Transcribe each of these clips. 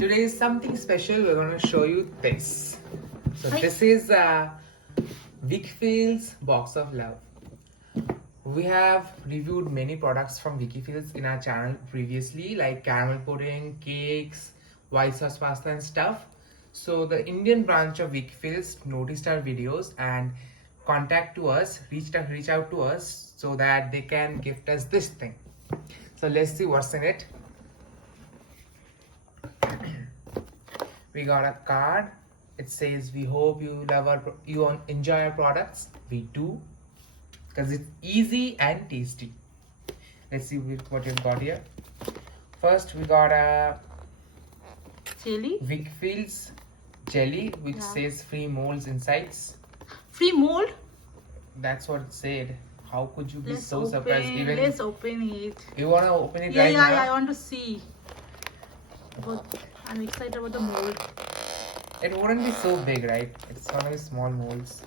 Today is something special. We're going to show you this. So Hi. this is Weikfield's Box of Love. We have reviewed many products from Weikfields in our channel previously, like caramel pudding, cakes, white sauce pasta and stuff. So the Indian branch of Weikfields noticed our videos and reach out to us so that they can gift us this thing. So let's see what's in it. We got a card. It says, "We hope you enjoy our products." We do, because it's easy and tasty. Let's see what we've got here. First, we got a Jelly. Weikfield's jelly, which says free molds inside. Free mold? That's what it said. How could you be Let's so open, surprised? Let's open it. You want to open it Yeah, right now? I want to see. But I'm excited about the mold. It wouldn't be so big, right? It's one of the small molds.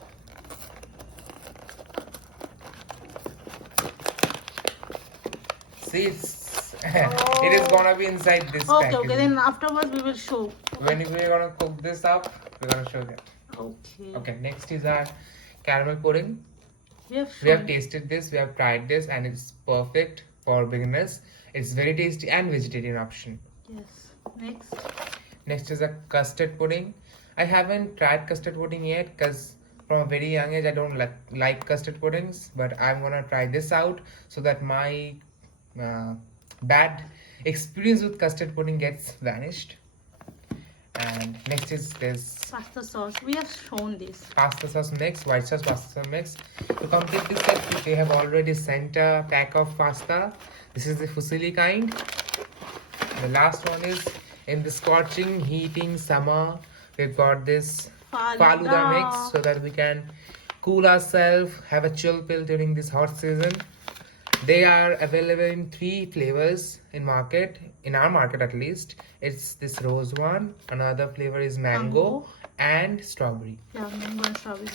See, it is gonna be inside this package. Okay, then afterwards we will show. When we're gonna cook this up, we're gonna show that. Okay. Okay, next is our caramel pudding. We have tasted this, we have tried this, and it's perfect for beginners. It's very tasty and vegetarian option. Yes. Next. Next is a custard pudding. I haven't tried custard pudding yet because from a very young age I don't like custard puddings, but I'm gonna try this out so that my bad experience with custard pudding gets vanished. And next is this Pasta sauce. We have shown this. pasta sauce mix, white sauce pasta sauce mix. To complete this set, they have already sent a pack of pasta. This is the fusilli kind. The last one is in the scorching, heating summer. We've got this Faluda mix so that we can cool ourselves, have a chill pill during this hot season. They are available in 3 flavors in our market at least. It's this rose one, another flavor is mango and strawberry. Yeah, mango and strawberry.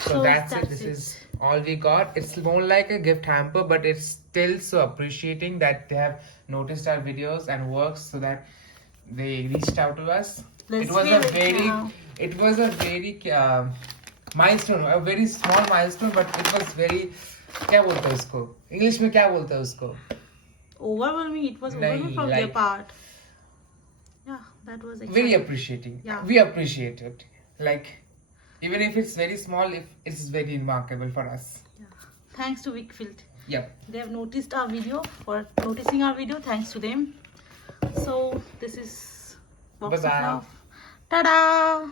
So that's it. This is all we got. It's more like a gift hamper, but it's still so appreciating that they have noticed our videos and works so that they reached out to us. It was a very milestone, a very small milestone, but it was very क्या बोलते हैं उसको English में क्या बोलते हैं उसको overwhelming. It was overwhelming from their part. Yeah, that was exciting. Very appreciating. Yeah, we appreciate it. Like, even if it's very small, if it's very remarkable for us. Yeah. Thanks to Weikfield. Yep. They have noticed our video. For noticing our video, thanks to them. So this is Box of Love. Ta-da!